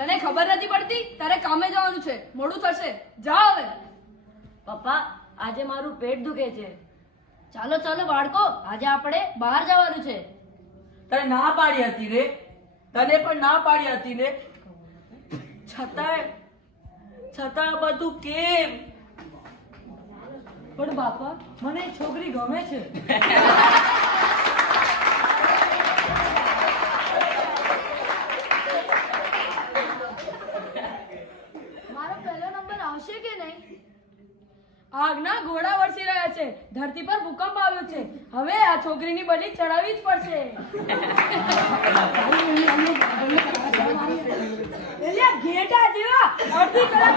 તને ખબર નથી પડતી? તારે કામે જવાનું છે, મોડું થશે. જા હવે. પપ્પા, આજે મારું પેટ દુખે છે. ચાલો ચાલો બાળકો, આજે આપણે બહાર જવાનું છે. તને ના પાડી હતી રે, તને પણ ના પાડી હતી ને, છતાં બધું કેમ? પણ બાપા, મને એક છોકરી ગમે છે. મારો પહેલો નંબર આવશે કે નહીં? આગના ઘોડા વરસી રહ્યા છે, ધરતી પર ભૂકંપ આવ્યો છે. હવે આ છોકરીની બલી ચડાવવી જ પડશે. ઘેટા જેવા અડધી કલાક